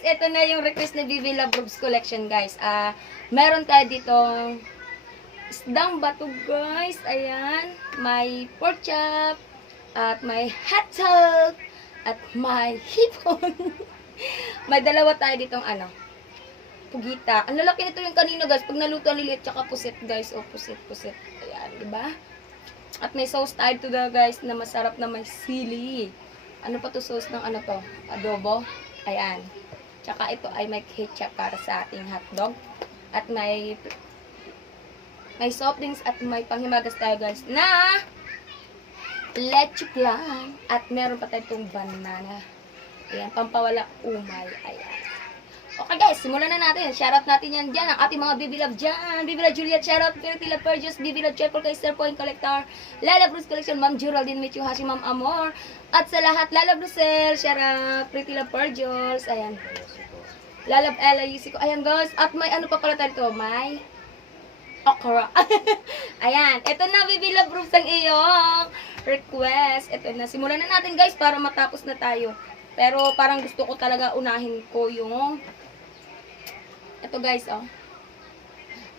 guys, ito na yung request ni Bibi Love Rubs Collection, guys. Meron tayo ditong isdang bato, guys. Ayan. May pork chop. At may hot dog. At may hipon. May dalawa tayo ditong pugita. Ang lalaki nito yung kanina, guys. Pag naluto ang liliit, tsaka pusit, guys. O, pusit. Ayan, diba? At may sauce tayo to guys, na masarap na may sili. Ano pa to sauce ng to? Adobo. Ayan. Tsaka ito ay may ketchup para sa ating hotdog. At may soft drinks at may panghimagas tayo, guys, na leche plan. At meron pa tayo itong banana. Ayan, pampawala umay. Ayan. Okay, guys, simulan na natin. Shoutout natin yan dyan. Ang ating mga Bibi Love dyan. Bibi Love Juliet, shoutout. Pretty Love Purges, Bibi Love Chapel, kay Star Point Collector, Lala Bruce Collection, Ma'am Geraldine Michu, Hashi, Ma'am Amor. At sa lahat, Lala Brucel, shoutout. Pretty Love Purges. Ayan. Lala Ella Yusiko. Ayan, guys. At may ano pa pala tayo ito? May okra. Ayan. Ito na, Bibi Love Bruce, ang iyong request. Ito na. Simulan na natin, guys, para matapos na tayo. Pero parang gusto ko talaga unahin ko yung ito, guys, oh.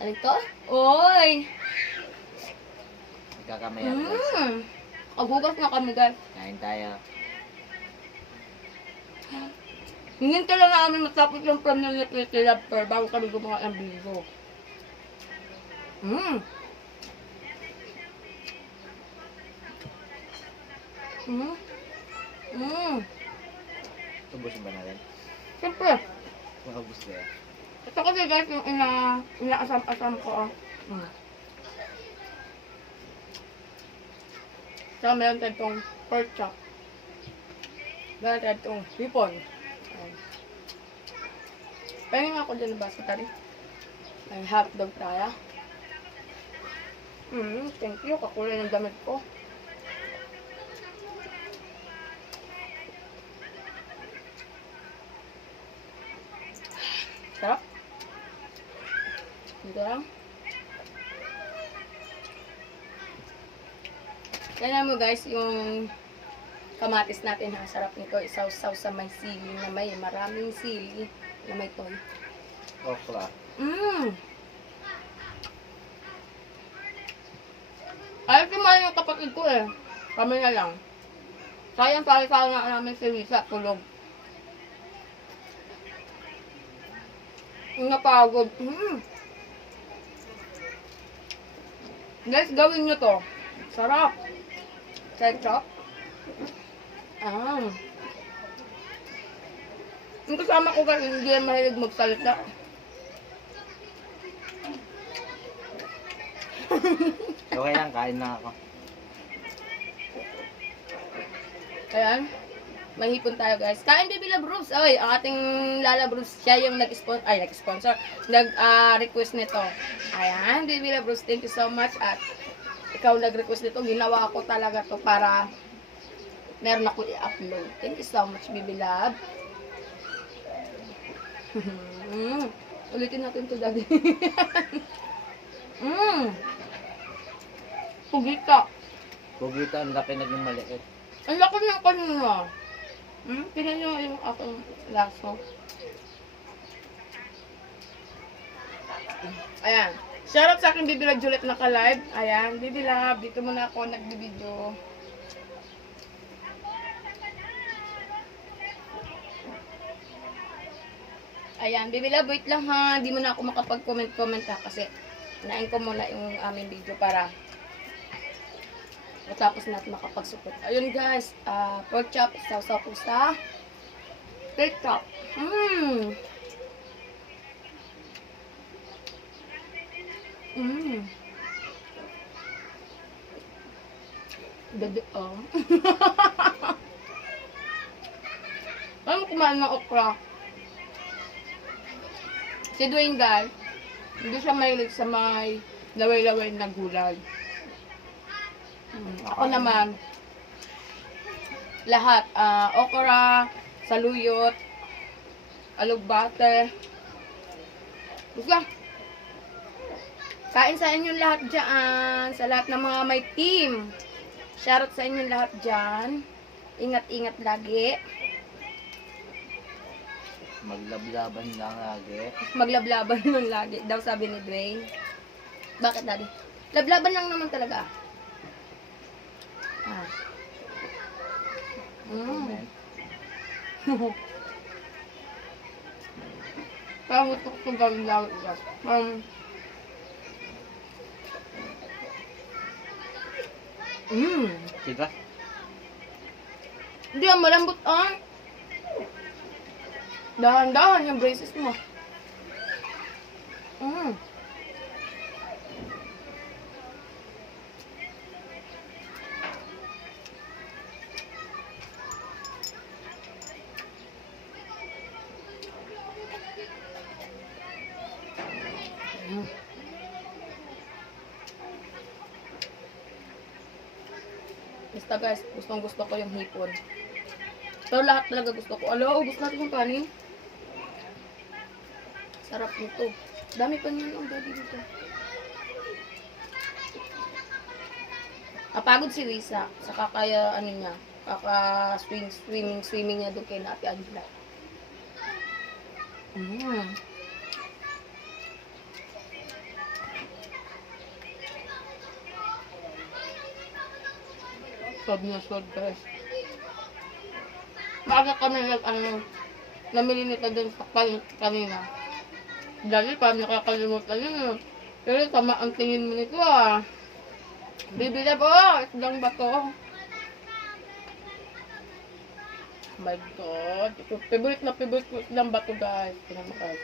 Ano ito? Oy! Nagkakamaya, guys. Agugas na kami, guys. Kain tayo. Hingin lang namin matapos yung from ng Pretty Love Per bago kami gumawa ng video. Ubusin ba natin? Siyempre. Maubos ba yan? Ito kasi, guys, yung inaasam-asam ko, oh. Saka meron tayo itong pork chop. Meron tayo itong hipon. Pahingin ako dyan na basketary. May hotdog tayo. Thank you. Kakulay ng damit ko. Sarap. Dito lang. Kaya mo, guys, yung kamatis natin, ha, sarap nito. Isaw-saw sa may sili na may maraming sili na may toy. Okra. Ayaw kumain yung kapatid ko, eh. Kami na lang. Sayang pala na namin si Lisa, tulog. Napagod. Guys, gawin nyo to. Sarap. Ketchup. Yung kasama ko, guys, hindi yan mahilig magsalita. Okay lang, kain na ako. Ayan. May hipon tayo, guys. Kain, Bibi Love Rubs. Oy, ang ating Lala Bruce, siya yung nag-sponsor. Nag-request nito. Ayan, Bibi Love Rubs, thank you so much. At ikaw nag-request nito. Ginawa ko talaga to para meron ako i-upload. Thank you so much, Bibi Love. Ulitin natin to, Daddy. Pugita. Pugita, ang laki naging maliit. Ang laki ng kanina. Tingnan nyo yung akong laso. Ayan. Shoutout sa akin, Bibi Love Juliet, naka-live. Ayan, Bibi Love, dito muna ako nag-video. Ayan, Bibi Love, wait lang, ha. Di mo na ako makapag-comment ha, kasi nain ko muna yung aming video para matapos natin makapag-support. Ayun, guys, pork chop, sausaw ko sa TikTok. Dede, oh. Alam mo kumain ng okra? Si Dwayne, guys, hindi siya mahilig sa may laway-laway na gulay. Ako naman, lahat, okra, saluyot, alugbate. Gusto. Kain sa inyo lahat dyan, sa lahat ng mga may team. Shoutout sa inyo lahat dyan. Ingat-ingat lagi. Maglablaban lang lagi. Maglablaban lang lagi, daw sabi ni Dwayne. Bakit, Daddy? Lablaban lang naman talaga. Ah. Comment. Parang gusto ko itong gawin lang. Sige. Hindi, malambot ah. Dahan-dahan yung braces mo. Basta guys, gustong gusto ko yung hipon. Pero lahat talaga gusto ko. Alo, gusto natin yung kanin. Sarap nito. Dami pa niyan ang daddy dito. Apagod si Risa. Saka kaya ano niya. Kaka swimming niya doon kay Ate Angela. Sob na sob guys. Maaga kami namili nito dun sa kanina. Dahil pa nakakalimutan yun. Pero tama ang tingin mo nito ah. Bibili po, islang bato. Oh my God. Favorite na favorite ko islang bato guys. Tingnan mo guys.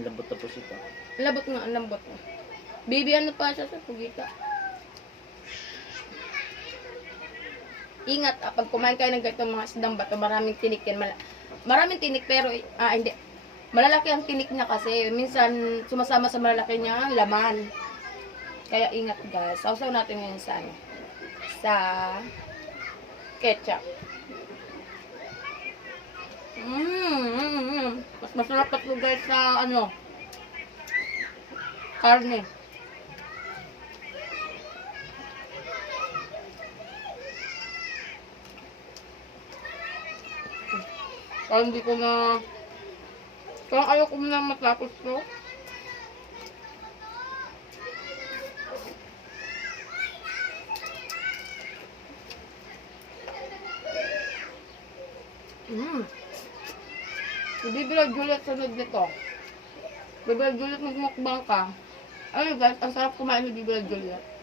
Lambot na po ito. Labot nga, ang lambot. Baby, ano pa siya sa pugita? Ingat, pag kumain kayo ng ganitong mga isdang bato, maraming tinik yan. Maraming tinik pero, hindi. Malalaki ang tinik niya kasi. Minsan, sumasama sa malalaki niya ang laman. Kaya ingat guys. Sausaw natin ngayon sa sa ketchup. Mas masarap ito guys sa karne. Parang hindi ko na... Parang ayaw ko na matapos to. Si Bibila Juliet sunod nito. Bibila Juliet magmukbang ka. Ayun guys, ang sarap kumain ni Bibila Juliet.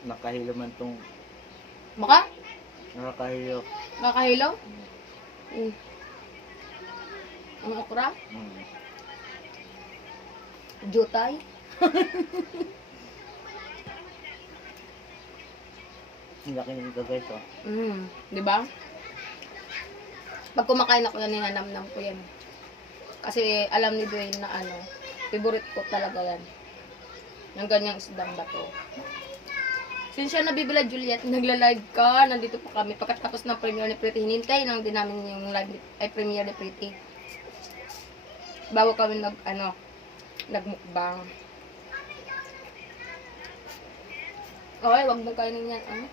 Nakahilo man tong... Maka? Nakahilo. Nakahilo? Ang okra? Jutay? Ang laki na dito guys oh. Di ba? Pag kumakain ako yan, ninanamnam ko yan. Kasi alam ni Dwayne na favorite ko talaga yan. Yung ganyang isdang bato. Since siya nabibila Juliet, nagla-live ka, nandito pa kami. Pagkatapos ng premiere ni Pretty, hinintay lang din namin yung live premiere ni Pretty. Bago kami nagmukbang. Okay, wag mo kainin yan.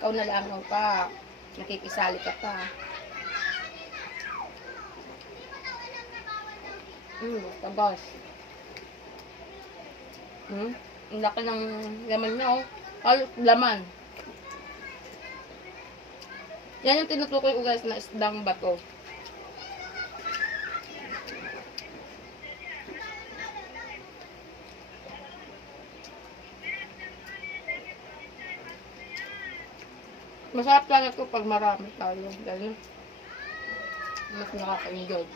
Ikaw na lang pa. Nakikisali ka pa. Basta gosh. Ang laki ng laman niya, oh. Halos laman. Yan yung tinutukoy ko guys na isdang bato. Masarap talaga ito pag marami tayo. Dahil mas nakaka-enjoy.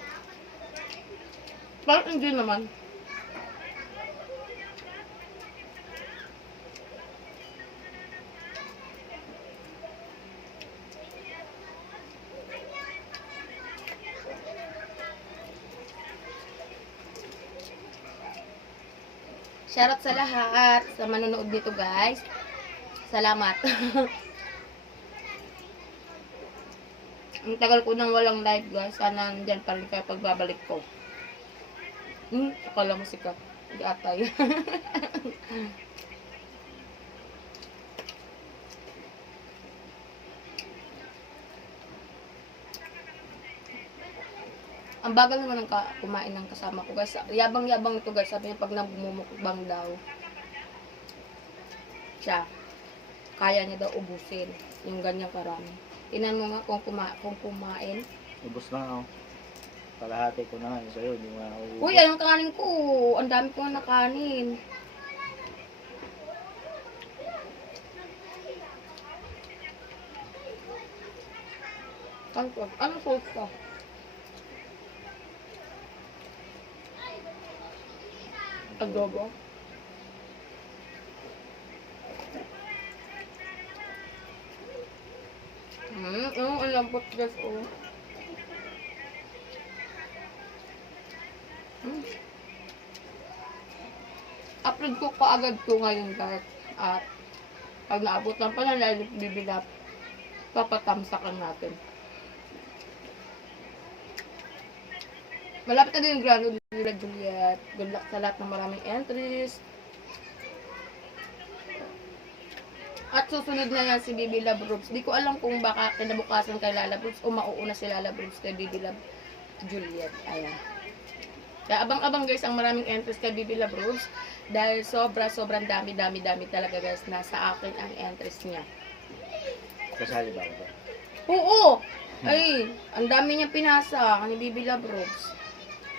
Parang enjoy naman. Shoutout sa lahat sa manonood dito guys. Salamat. Ang tagal ko nang walang live guys. Sana nandyan pa rin kayo pagbabalik ko. Akala mo sikat. Hindi atay. Ang bagal naman ng kumain ng kasama ko guys. Yabang-yabang ito guys. Sabi niya pag nagmumukbang daw siya, kaya niya daw ubusin yung ganyang karami. Tingnan mo nga kung kumain. Ubus na ako. Kalahati ko na nga sa'yo, hindi mo na ako. Uy, ayun kanin ko. Ang dami ko na kanin. Ano sauce ka? Adobo. Ang lambot guys, oh. Upload ko kaagad to ngayon guys. At pag naabot ng panalalit bibilap, papatamsakan natin. Malapit na din yung Grano Villa Juliet. Good luck sa lahat ng maraming entries. At susunod na yan si Bibi Love Rooms. Di ko alam kung baka kinabukasan kay Lala Rooms o mauuna si Lala Rooms kay Bibi Love Juliet. Ayan. Kaya abang-abang guys ang maraming entries kay Bibi Love Rooms. Dahil sobrang dami talaga guys. Nasa akin ang entries niya. Kasali ba ako? Oo! Ay, ang dami niya pinasa ni Bibi Love Rooms.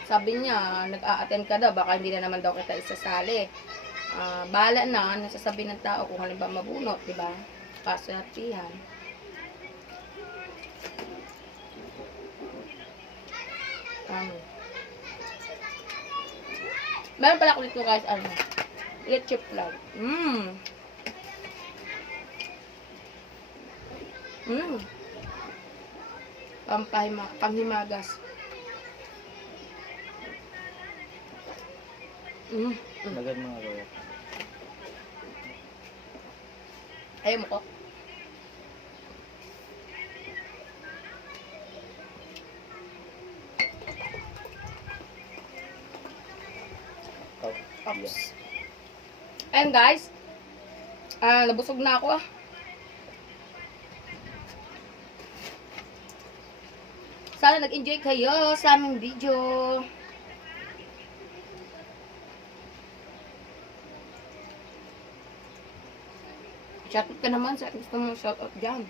Sabi niya, nag-a-attend ka daw, baka hindi na naman daw kita isasali. Bahala na, nasasabi ng tao kung halimbawa mabunot, di ba? Paswertihan. Meron pala ko dito guys, leche flan. Panghimagas. Lagyan mo nga gaya. Ayaw mo ko? Oops. Ayun guys. Nabusog na ako Sana nag-enjoy kayo sa aming video. Shoutout ka naman sa gusto mong shoutout dyan.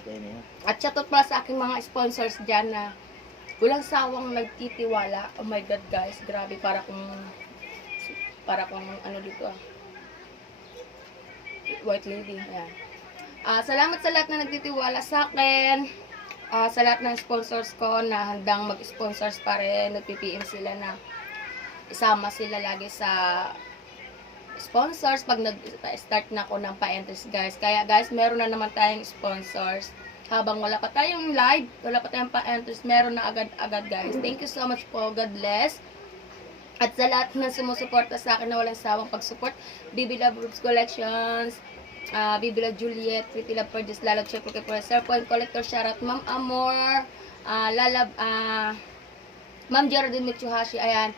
Okay na yun. At shoutout pala sa aking mga sponsors dyan na walang sawang nagtitiwala. Oh my God guys, grabe para kung ano dito White lady. Ayan. Salamat sa lahat na nagtitiwala sa akin. Sa lahat ng sponsors ko na handang mag-sponsors pa rin. Nag-PPM sila na isama sila lagi sa sponsors pag nag-start na ako ng pa-entries guys. Kaya guys, meron na naman tayong sponsors. Habang wala pa tayong live, wala pa tayong pa-entries, meron na agad-agad guys. Thank you so much po. God bless. At sa lahat na sumusuporta sa akin na walang sawang pag-support, Bibi Love Rooms Collections, Bibi Love Juliet, Pretty Love Purges, Lalab Chef, Okay for Sir Point Collector, shoutout Ma'am Amor, Ma'am Geraldine Mitsuhashi, ayan.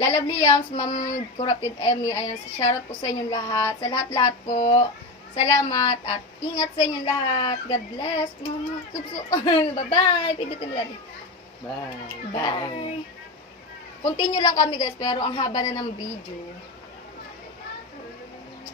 Lalab Liams, Ma'am Corrupted Emmy, ayan, shoutout po sa inyong lahat. Sa lahat-lahat po, salamat at ingat sa inyong lahat. God bless. Bye-bye. Pindutin natin. Bye. Bye. Continue lang kami guys, pero ang haba na ng video.